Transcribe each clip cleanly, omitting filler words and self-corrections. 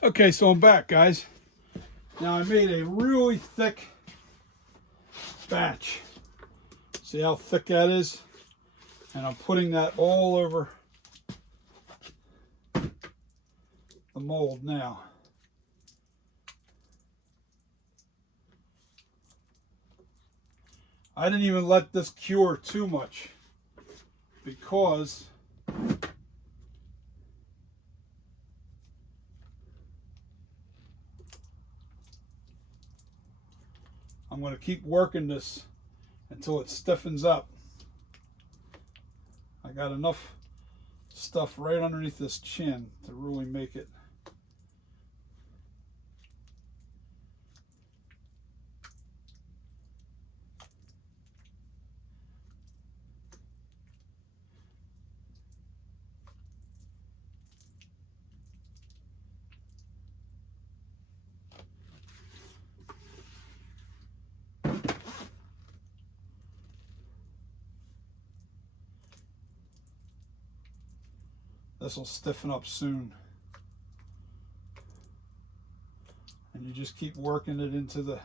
Okay, so I'm back, guys. Now I made a really thick batch. See how thick that is? And I'm putting that all over the mold now. I didn't even let this cure too much because I'm going to keep working this until it stiffens up. I got enough stuff right underneath this chin to really make it. This will stiffen up soon. And you just keep working it into the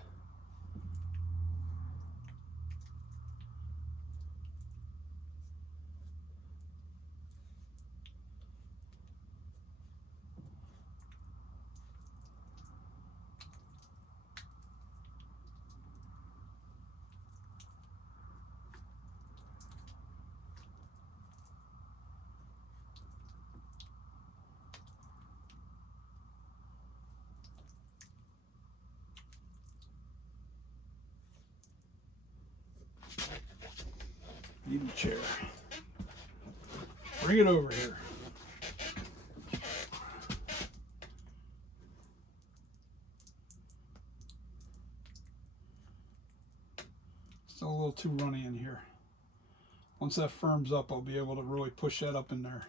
eating chair. Bring it over here. Still a little too runny in here. Once that firms up, I'll be able to really push that up in there.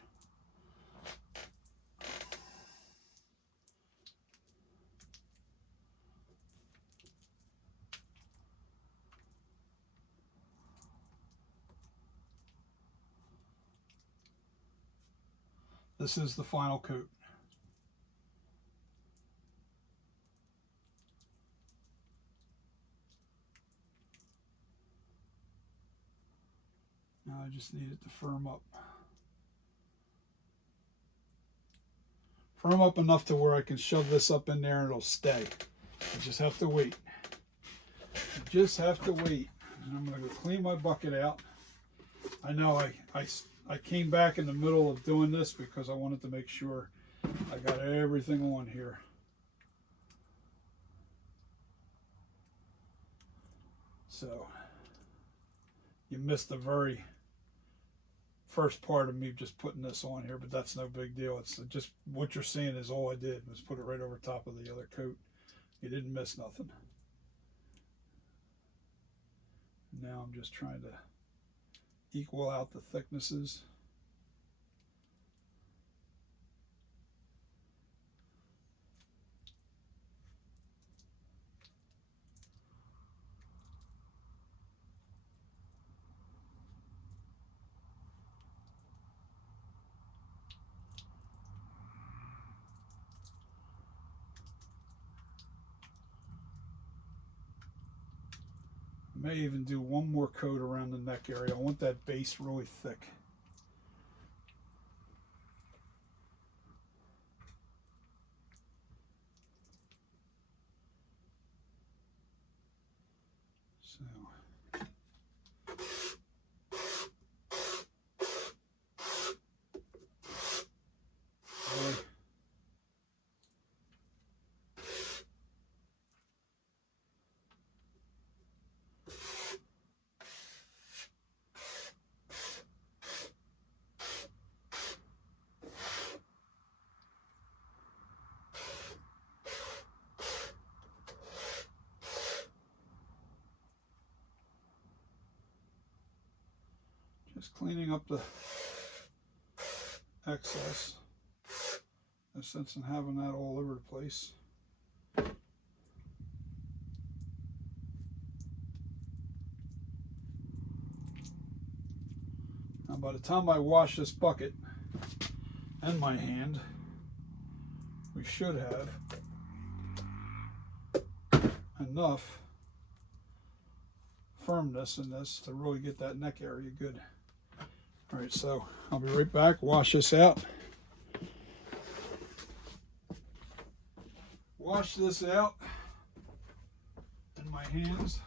This is the final coat. Now I just need it to firm up. Firm up enough to where I can shove this up in there and it'll stay. I just have to wait. I just have to wait. And I'm going to go clean my bucket out. I know I came back in the middle of doing this because I wanted to make sure I got everything on here. So you missed the very first part of me just putting this on here, but that's no big deal. It's just what you're seeing is all I did was put it right over top of the other coat. You didn't miss nothing. Now I'm just trying to equal out the thicknesses. May even do one more coat around the neck area. I want that base really thick. So really, just cleaning up the excess. No sense in having that all over the place. Now by the time I wash this bucket and my hand, we we should have enough firmness in this to really get that neck area good. All right, so I'll be right back. Wash this out. Wash this out in my hands.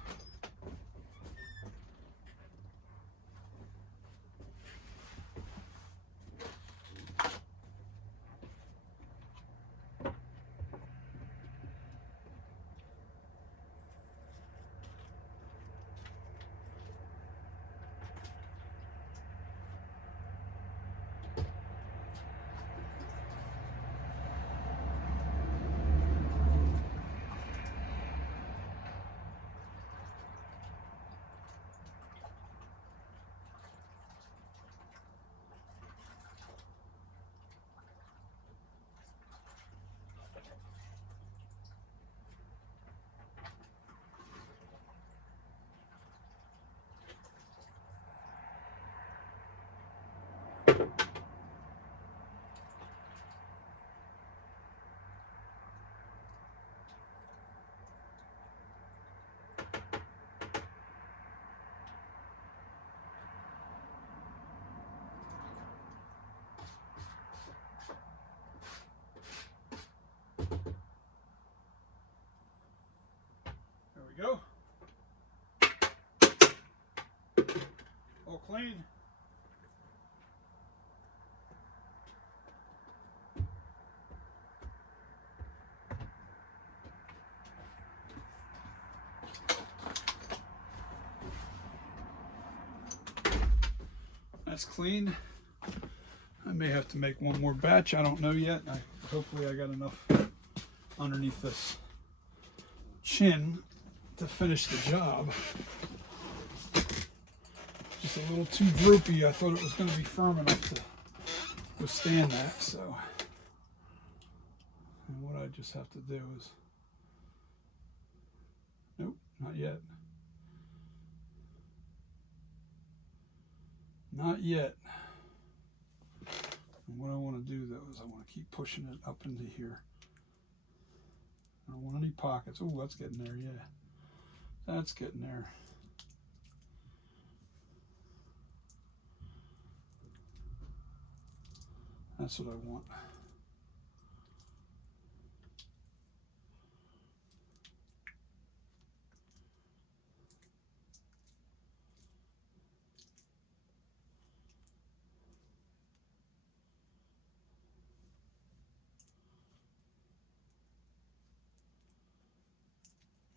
There we go. All clean. That's clean. I may have to make one more batch. I don't know yet. Hopefully I got enough underneath this chin to finish the job. Just a little too droopy. I thought it was going to be firm enough to withstand that. So, and what I just have to do is, nope, not yet. Not yet. And what I want to do though is I want to keep pushing it up into here. I don't want any pockets. Oh, that's getting there, yeah. That's getting there. That's what I want.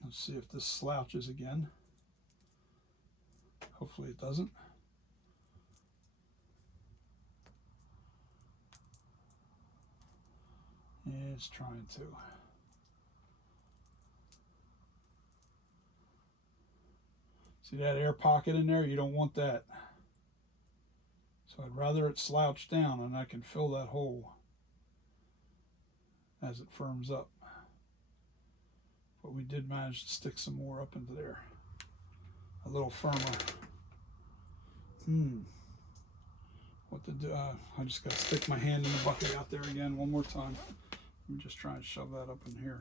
Let's see if this slouches again. Hopefully it doesn't. Yeah, it's trying to. See that air pocket in there? You don't want that. So I'd rather it slouch down and I can fill that hole as it firms up. But we did manage to stick some more up into there. A little firmer. What to do? I just got to stick my hand in the bucket out there again one more time. Let me just try and shove that up in here.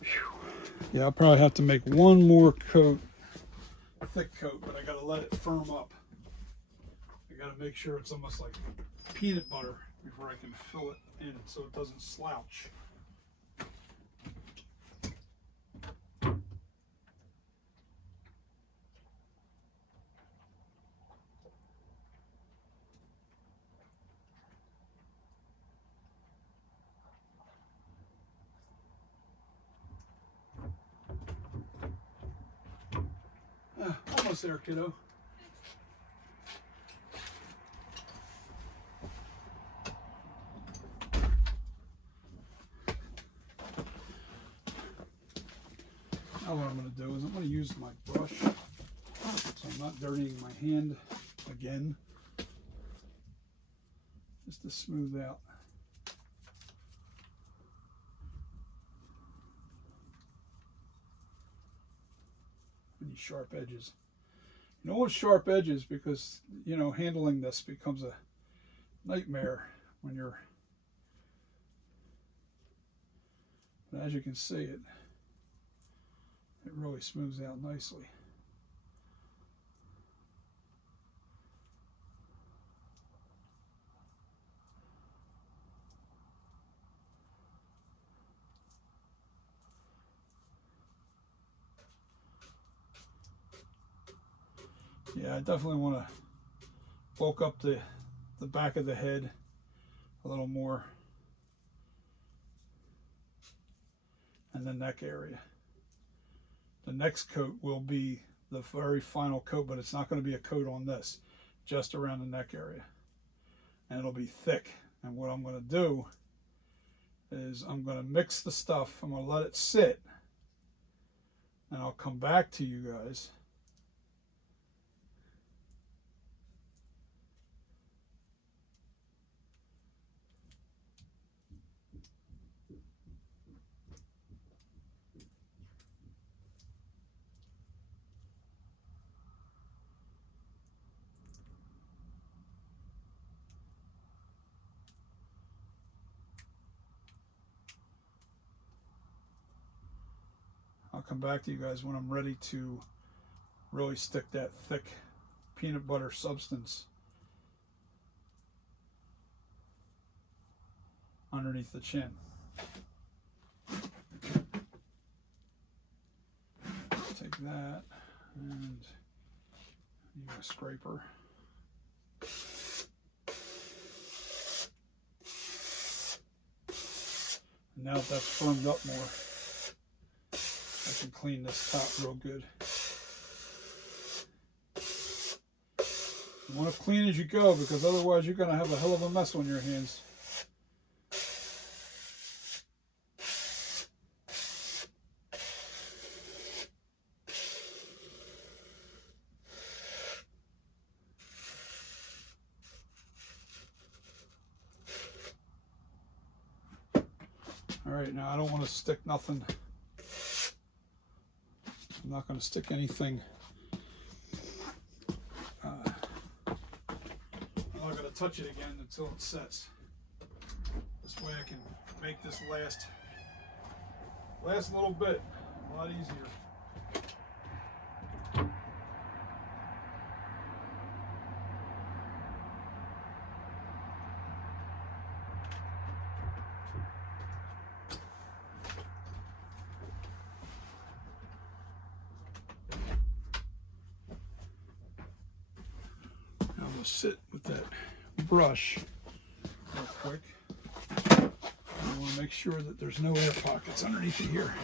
Whew. Yeah, I'll probably have to make one more coat, thick coat, but I got to let it firm up. I got to make sure it's almost like peanut butter before I can fill it in so it doesn't slouch. Almost there, kiddo. Now what I'm going to do is I'm going to use my brush so I'm not dirtying my hand again, just to smooth out. Any sharp edges. You don't want sharp edges because, you know, handling this becomes a nightmare when you're, but as you can see, it really smooths out nicely. Yeah, I definitely want to bulk up the back of the head a little more, and the neck area. The next coat will be the very final coat, but it's not going to be a coat on this, just around the neck area, and it'll be thick. And what I'm going to do is I'm going to mix the stuff. I'm going to let it sit, and I'll come back to you guys. I'll come back to you guys when I'm ready to really stick that thick peanut butter substance underneath the chin. Take that and use a scraper. And now that that's firmed up more, I can clean this top real good. You want to clean as you go, because otherwise you're going to have a hell of a mess on your hands. All right, now I don't want to stick nothing. I'm not going to stick anything. I'm not going to touch it again until it sets. This way I can make this last little bit a lot easier. Now we'll sit with that brush real quick. I want to make sure that there's no air pockets underneath it here,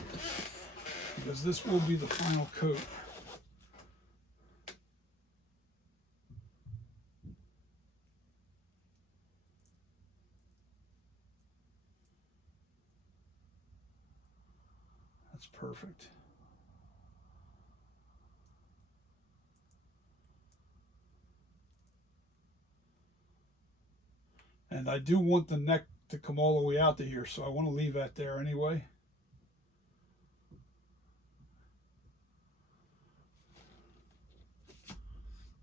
because this will be the final coat. That's perfect. And I do want the neck to come all the way out to here, so I want to leave that there anyway.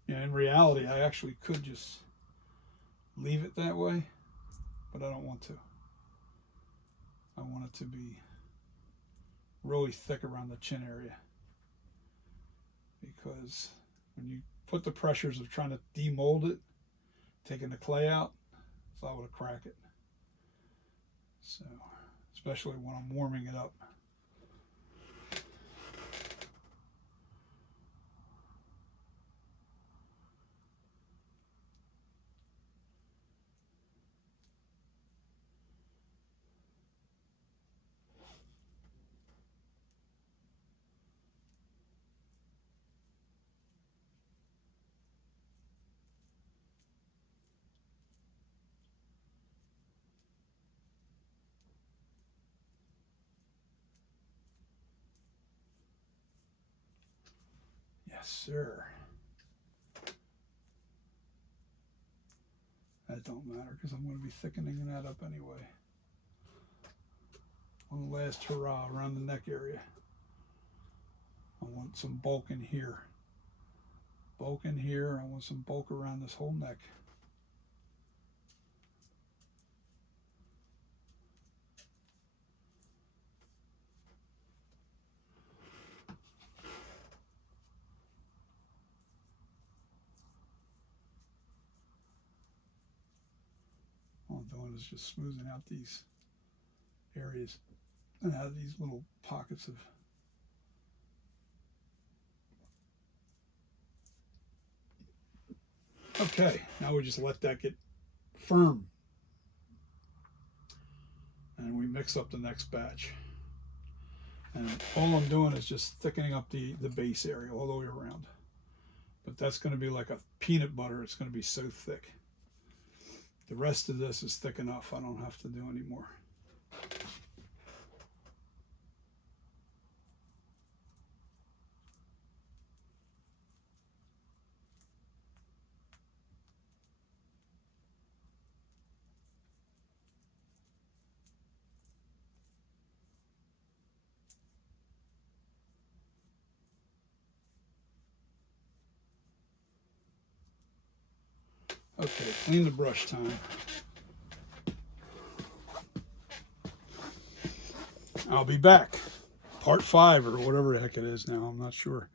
Yeah, in reality, I actually could just leave it that way, but I don't want to. I want it to be really thick around the chin area, because when you put the pressures of trying to demold it, taking the clay out, it's liable to crack it. So, especially when I'm warming it up. Yes, sir. That don't matter, because I'm going to be thickening that up anyway. One last hurrah around the neck area. I want some bulk in here. bulk in here. I want some bulk around this whole neck. All I'm doing is just smoothing out these areas and have these little pockets of okay, now we just let that get firm and we mix up the next batch, and all I'm doing is just thickening up the base area all the way around, but that's going to be like a peanut butter. It's going to be so thick. The rest of this is thick enough. I don't have to do any more. Okay, clean the brush time. I'll be back. Part 5 or whatever the heck it is now. I'm not sure.